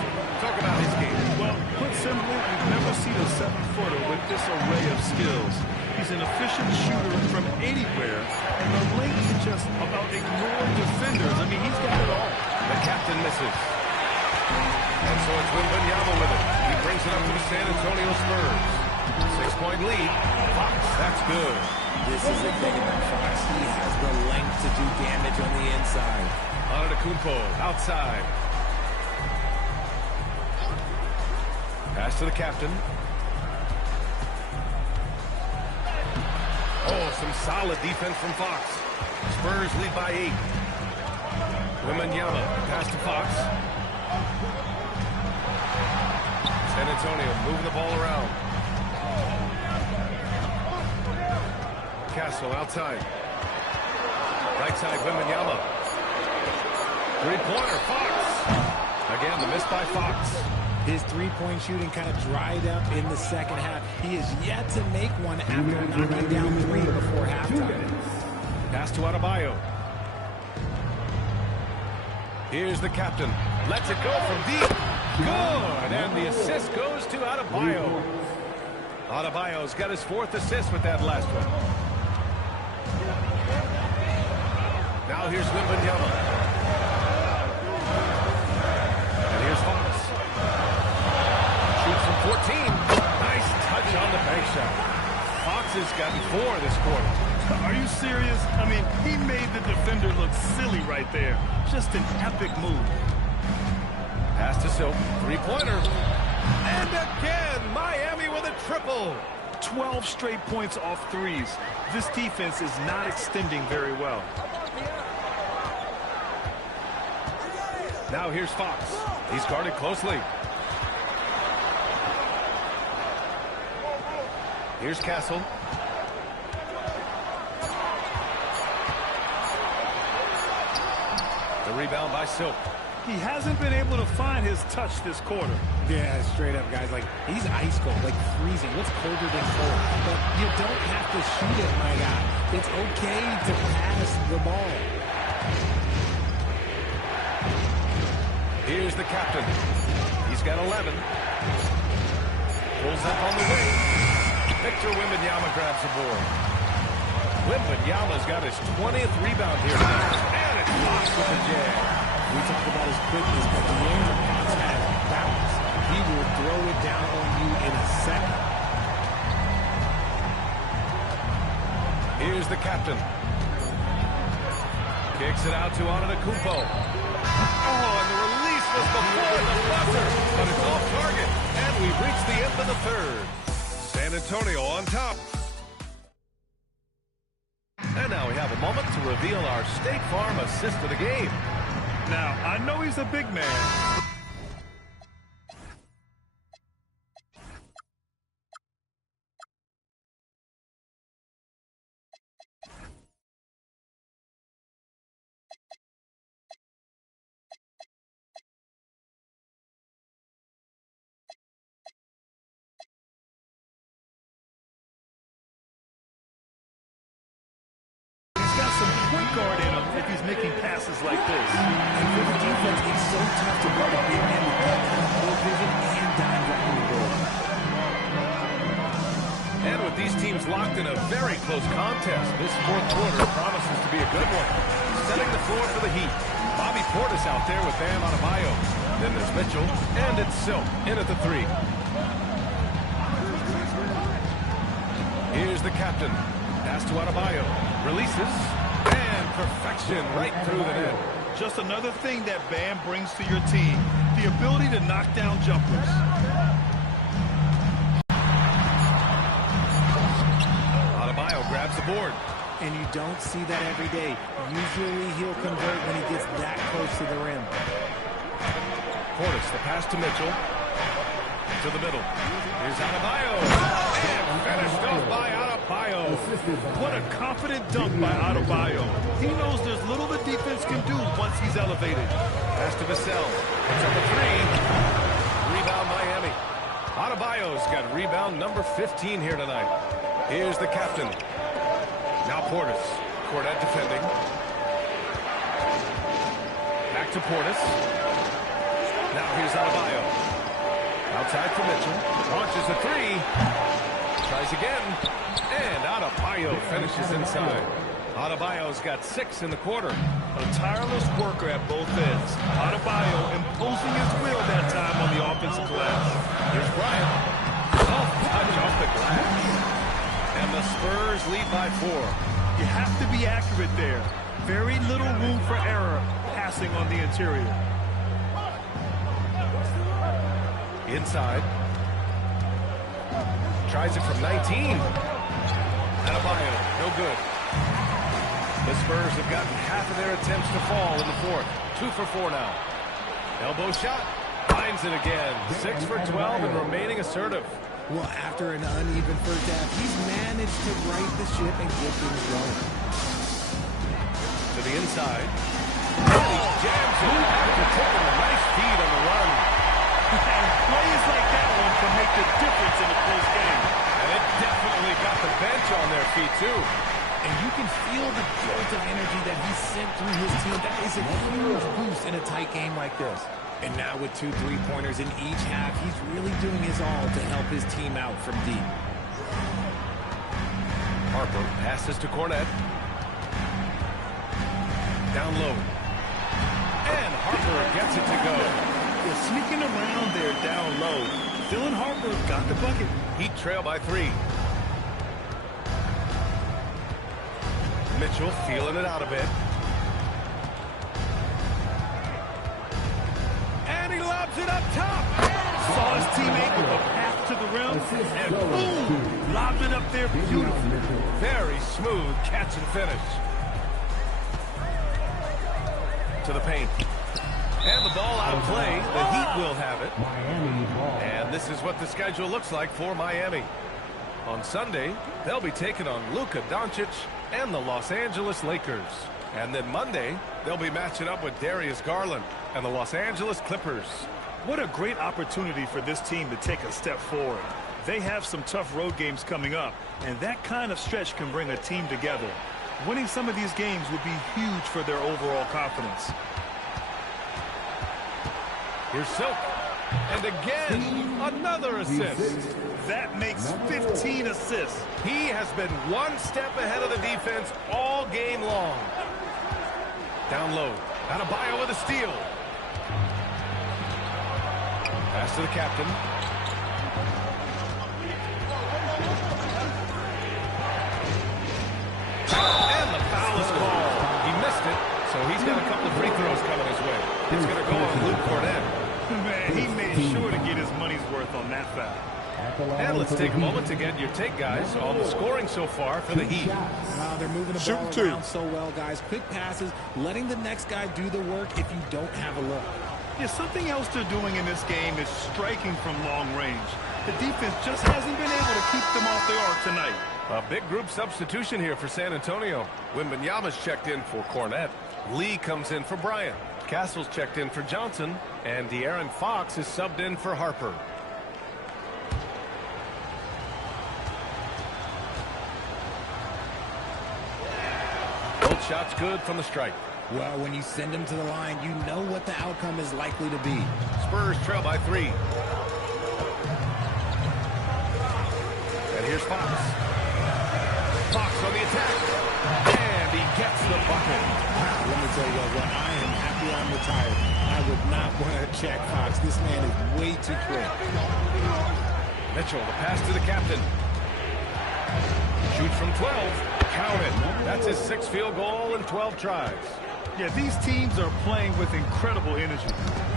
Talk about his game. Well, put simply, you've never seen a 7-footer with this array of skills. He's an efficient shooter from anywhere, and the length is just about ignore defenders. I mean, he's got it all. The captain misses. And so it's Wembanyama with it. He brings it up to the San Antonio Spurs. 6-point lead. Fox, that's good. This is a thing about Fox. He has the length to do damage on the inside. Antetokounmpo outside. Pass to the captain. Oh, some solid defense from Fox. Spurs lead by 8. Wembanyama, pass to Fox. San Antonio moving the ball around. Castle outside. Right side, Wembanyama. 3-pointer, Fox. Again, the miss by Fox. His 3-point shooting kind of dried up in the second half. He is yet to make one after knocking down 3 before halftime. Pass to Adebayo. Here's the captain. Lets it go from deep. Good. And the assist goes to Adebayo. Adebayo's got his 4th assist with that last one. Now here's Wembanyama. And here's Fox. Shoots from 14. Nice touch on the bank shot. Fox has gotten 4 this quarter. Are you serious? I mean, he made the defender look silly right there. Just an epic move. Pass to Silk. 3-pointer. And again, Miami with a triple. 12 straight points off threes. This defense is not extending very well. Now here's Fox. He's guarded closely. Here's Castle. The rebound by Silk. He hasn't been able to find his touch this quarter. Yeah, straight up, guys. Like, he's ice cold, like freezing. What's colder than cold? But you don't have to shoot it, my guy. It's okay to pass the ball. Here's the captain. He's got 11. Pulls up on the wing. Victor Wembanyama grabs the board. Wembanyama's got his 20th rebound here tonight. And it's Fox with the jam. We talk about his quickness, but De'Aaron Fox has balance. He will throw it down on you in a second. Here's the captain. Kicks it out to Antetokounmpo. Oh, and the release was before the buzzer, but it's off target, and we've reached the end of the 3rd. San Antonio on top. And now we have a moment to reveal our State Farm assist of the game. Now, I know he's a big man. Some point guard in him if he's making passes like this. And for the defense, it's so tough to guard a big man with that kind of court vision and dive driving the ball. And with these teams locked in a very close contest, this 4th quarter promises to be a good one. Setting the floor for the Heat. Bobby Portis out there with Bam Adebayo. Then there's Mitchell, and it's Silk in at the 3. Here's the captain. Pass to Adebayo. Releases. And perfection right through the net. Just another thing that Bam brings to your team. The ability to knock down jumpers. Adebayo grabs the board. And you don't see that every day. Usually he'll convert when he gets that close to the rim. Portis, the pass to Mitchell. To the middle. Here's Adebayo. And finished off by Adebayo. What a confident dunk by Adebayo. He knows there's little the defense can do once he's elevated. Pass to Vassell. Puts up a 3. Rebound Miami. Adebayo's got rebound number 15 here tonight. Here's the captain. Now Portis. Cordet defending. Back to Portis. Now here's Adebayo. Outside for Mitchell. Launches a 3. Tries again. And Adebayo finishes inside. Adebayo's got 6 in the quarter. A tireless worker at both ends. Adebayo imposing his will that time on the offensive glass. Here's Bryant. Oh, touch off the glass. And the Spurs lead by 4. You have to be accurate there. Very little room for error passing on the interior. Inside. Tries it from 19. Adebayo, no good. The Spurs have gotten half of their attempts to fall in the 4th. 2 for 4 now. Elbow shot. Finds it again. 6 for 12 and remaining assertive. Well, after an uneven first half, he's managed to right the ship and get things going. To the inside. And he jams it after taking a nice feed on the run. And plays like that one can make the difference in a close game. And it definitely got the bench on their feet, too. And you can feel the jolt of energy that he sent through his team. That is a huge boost in a tight game like this. And now with 2 3-pointers in each half, he's really doing his all to help his team out from deep. Harper passes to Cornette. Down low. And Harper gets it to go. They're sneaking around there down low. Dylan Harper got the bucket. Heat trail by 3. Mitchell feeling it out a bit. And he lobs it up top. Saw his teammate with a pass to the rim, and boom, lobbed it up there beautifully. Very smooth catch and finish. To the paint. And the ball out of play. The Heat will have it. And this is what the schedule looks like for Miami. On Sunday, they'll be taking on Luka Doncic and the Los Angeles Lakers. And then Monday, they'll be matching up with Darius Garland and the Los Angeles Clippers. What a great opportunity for this team to take a step forward. They have some tough road games coming up, and that kind of stretch can bring a team together. Winning some of these games would be huge for their overall confidence. Here's Silk. And again, another assist. That makes 15 assists. He has been one step ahead of the defense all game long. Down low. Adebayo with a steal. Pass to the captain. And the foul is called. He missed it, so he's got a couple of free throws coming his way. It's going to go on Luke Cornette. Man, he made sure to get his money's worth on that foul. And let's take a moment to get your take, guys, on the scoring so far for the Heat. Wow, they're moving the ball around so well, guys. Quick passes, letting the next guy do the work if you don't have a look. Yeah, something else they're doing in this game is striking from long range. The defense just hasn't been able to keep them off their arc tonight. A big group substitution here for San Antonio. Wembanyama's checked in for Cornette. Lee comes in for Bryant. Castle's checked in for Johnson. And De'Aaron Fox is subbed in for Harper. Both shots good from the stripe. Well, when you send him to the line, you know what the outcome is likely to be. Spurs trail by 3. And here's Fox. Fox on the attack. And he gets the bucket. Wow, let me tell you what, I am happy I'm retired. I would not want to check Fox. This man is way too quick. Mitchell, the pass to the captain. Shoots from 12. Count it. That's his 6th field goal in 12 tries. Yeah, these teams are playing with incredible energy.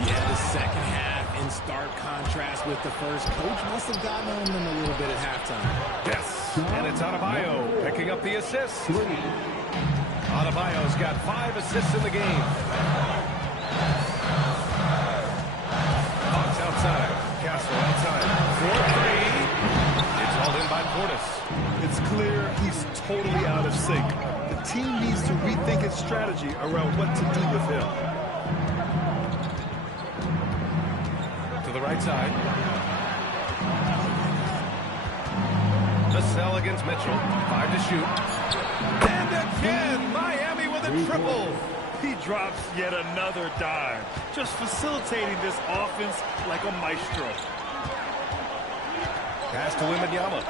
Yeah, the second half in stark contrast with the first. Coach must have gotten on them a little bit at halftime. Yes, and it's Adebayo picking up the assist. Adebayo's got 5 assists in the game. Fox outside. Castle outside. 4-3. It's hauled in by Portis. It's clear he's totally out of sync. The team needs to rethink its strategy around what to do with him. To the right side. Vassell against Mitchell. 5 to shoot. And again, Miami with a triple. He drops yet another dime, just facilitating this offense like a maestro. Pass to Wembanyama.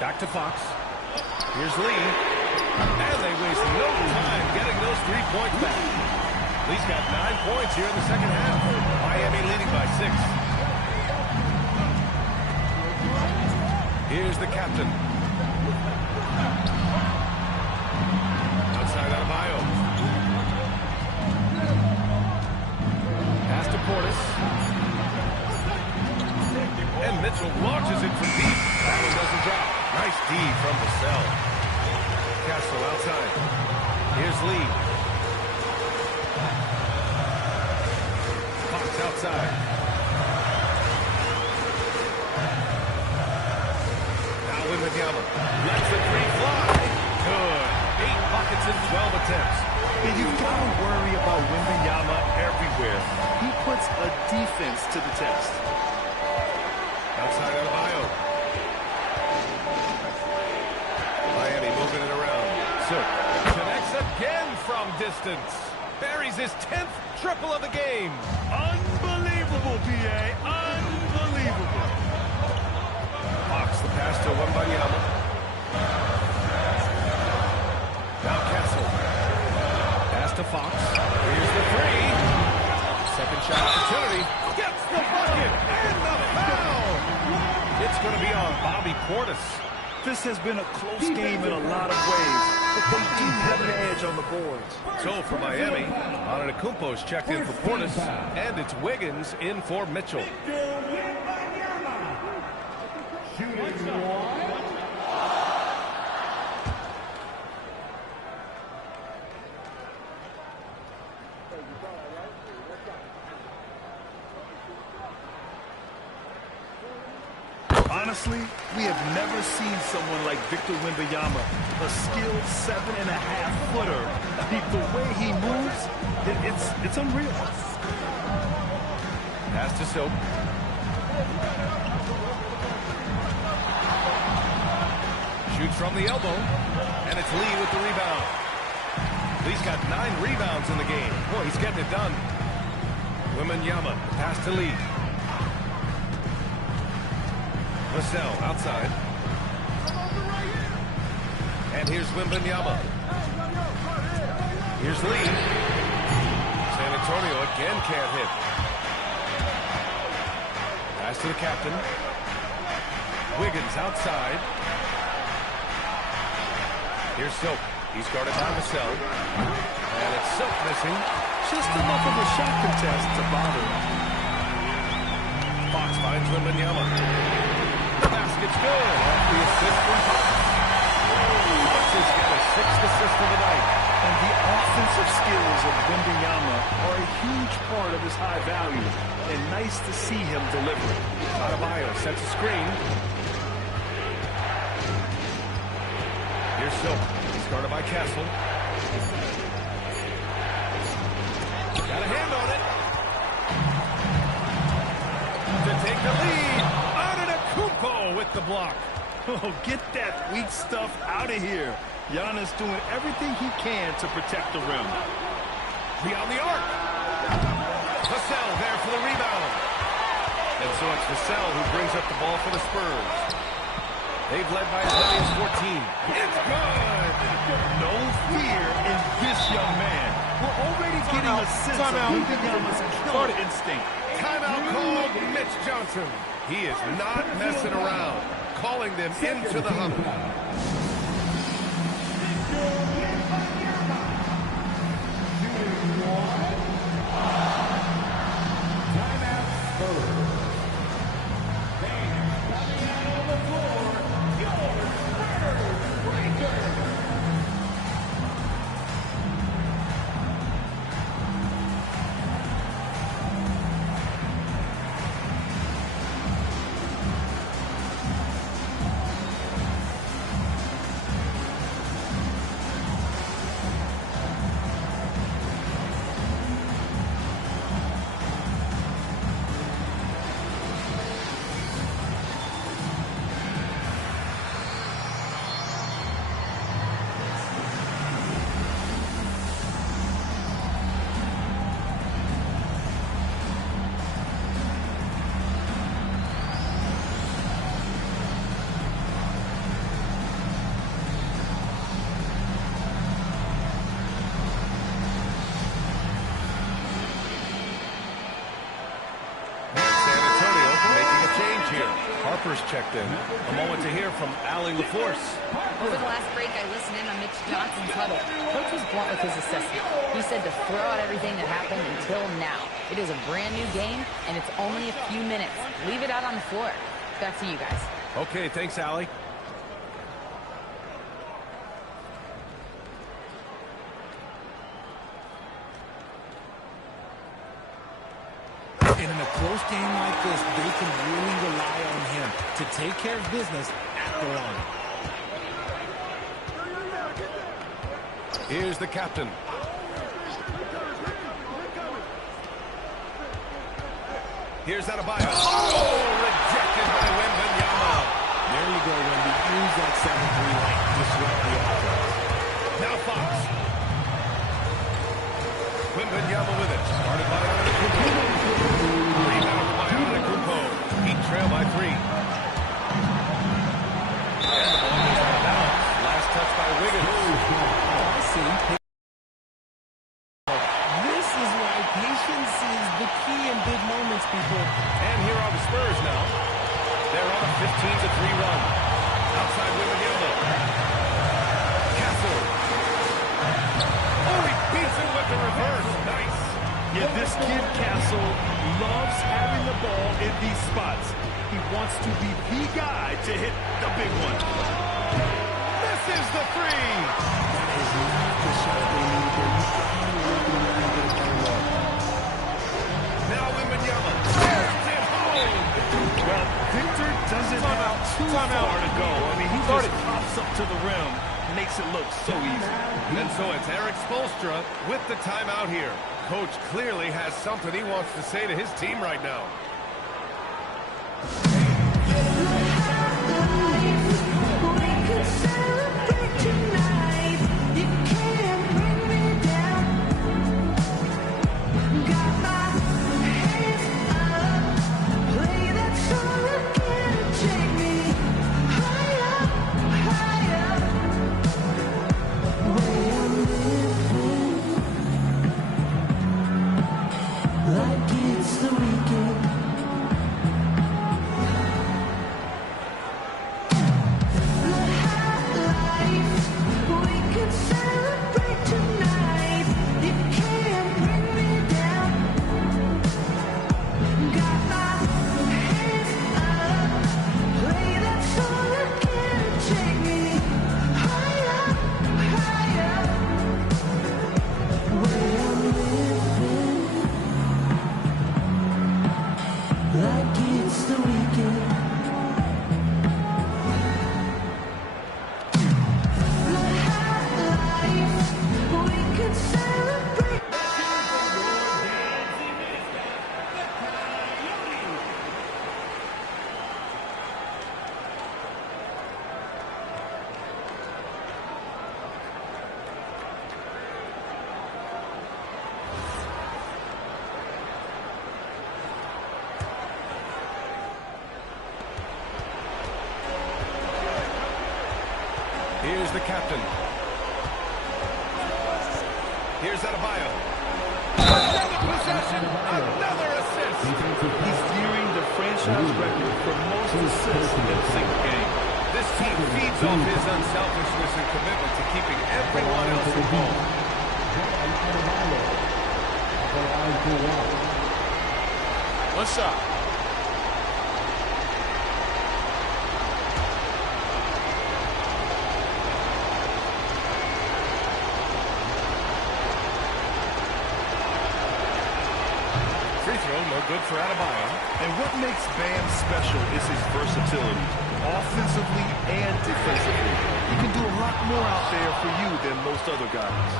Back to Fox. Here's Lee. And they waste no time getting those 3 points back. Lee's got 9 points here in the second half. Miami leading by 6. Here's the captain. Outside Adebayo. Pass to Portis. And Mitchell launches it from deep. That one doesn't drop. Nice D from Vassell. Castle outside. Here's Lee. Fox outside. Now Wembanyama lets the 3 fly. Good. 8 buckets in 12 attempts. And you've got to worry about Wembanyama everywhere. He puts a defense to the test. Outside Adebayo. Miami moving it around. Silk connects again from distance. Buries his 10th triple of the game. Unbelievable. Unbelievable, B.A. Unbelievable. Fox, the pass to Wembanyama. Now Kessel. Pass to Fox. Here's the three. Second shot opportunity. Gets the bucket and the foul. It's going to be on Bobby Portis. This has been a close game in a lot of ways, but they do have an edge on the boards. So for Miami, Antetokounmpo's checked in for Portis, and it's Wiggins in for Mitchell. Honestly, we have never seen someone like Victor Wembanyama, a skilled 7.5-footer. I mean, the way he moves, it's unreal. Pass to Silk. Shoots from the elbow, and it's Lee with the rebound. Lee's got 9 rebounds in the game. Boy, he's getting it done. Wembanyama, pass to Lee. Vassell outside. And here's Wembanyama. Here's Lee. San Antonio again can't hit. Pass to the captain. Wiggins outside. Here's Silk. He's guarded by Vassell. And it's Silk missing. Just enough of a shot contest to bother him. Fox finds Wembanyama. The basket's good. The assist from Fox. Fox has got a 6th assist of the night. And the offensive skills of Wembanyama are a huge part of his high value. And nice to see him deliver. Adebayo sets a screen. Here's Silk. He's guarded by Castle. Got a hand on it. To take the lead. Antetokounmpo with the block. Oh, get that weak stuff out of here. Giannis doing everything he can to protect the rim. Beyond the arc. Vassell there for the rebound. And so it's Vassell who brings up the ball for the Spurs. They've led by as many as 14. It's good. No fear in this young man. We're already getting a sense of Wembanyama's killer instinct. Timeout called Mitch Johnson. He is not messing around, calling them into the hump. Harper's checked in. A moment to hear from Allie LaForce. Over the last break, I listened in on Mitch Johnson's huddle. Coach was blunt with his assessment. He said to throw out everything that happened until now. It is a brand new game, and it's only a few minutes. Leave it out on the floor. Back to you guys. Okay, thanks, Allie. And in a close game like this, they can really rely on him to take care of business at the line. Here's the captain. Here's Adebayo. Oh, rejected by Wembanyama. There you go, Wemby. Use that 7-3 lane. Disrupt the offense. Now Fox. Wembanyama with it. Started by Antetokounmpo. Rebound Patience is the key in big moments, people. And here are the Spurs now. They're on a 15-3 run. Outside Wembanyama. Castle. Oh, he beats it with the reverse. Nice. Yeah, this kid, Castle, loves having the ball in these spots. He wants to be the guy to hit the big one. This is the three. That is not the shot they need. They're trying to work it around and get a better look. Now Wembanyama. There's it home. Well, Victor doesn't have too far to go. I mean, he just pops up to the rim, makes it look so easy. And so it's Eric Spoelstra with the timeout here. Coach clearly has something he wants to say to his team right now. Here's the captain. Here's Adebayo. Another possession, another assist. He's nearing the franchise record for most assists in a single game. This team feeds off his unselfishness and commitment to keeping everyone else involved. One shot. Free throw, no good for Adebayo. And what makes Bam special is his versatility, offensively and defensively. He can do a lot more out there for you than most other guys.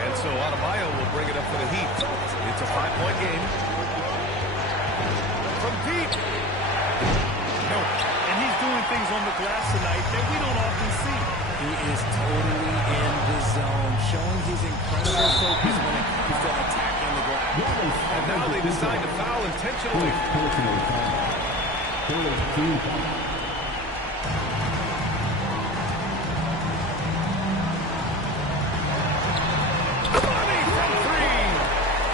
And so Adebayo will bring it up for the Heat. It's a 5-point game. From deep. No. And he's doing things on the glass tonight that we don't often see. He is totally in the zone, showing his incredible focus when it comes to attacking the glass. And now they decide to foul intentionally. Money from three.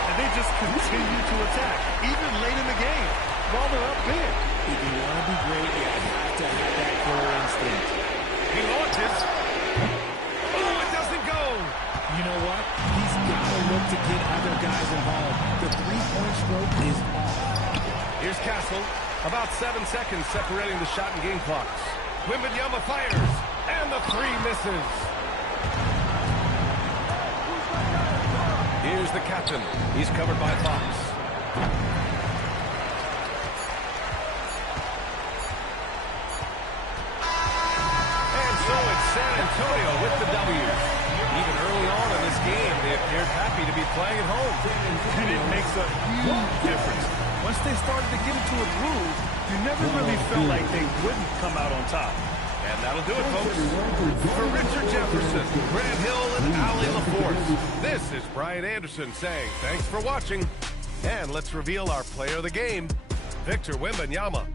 And they just continue to attack, even late in the game, while they're up big. If you want to be great, you have to have that killer instinct. He launches. Oh, it doesn't go. You know what? He's got to look to get other guys involved. The three-point stroke is off. Here's Castle. About 7 seconds separating the shot and game clocks. Wembanyama fires. And the three misses. Here's the captain. He's covered by Fox. And so it's San Antonio with the W. Even early on in this game, they appeared happy to be playing at home. And it makes a huge difference. Once they started to get into a groove, you never really felt like they wouldn't come out on top. And that'll do it, folks. For Richard Jefferson, Grant Hill, and Allie LaForce, this is Brian Anderson saying thanks for watching. And let's reveal our player of the game, Victor Wembanyama.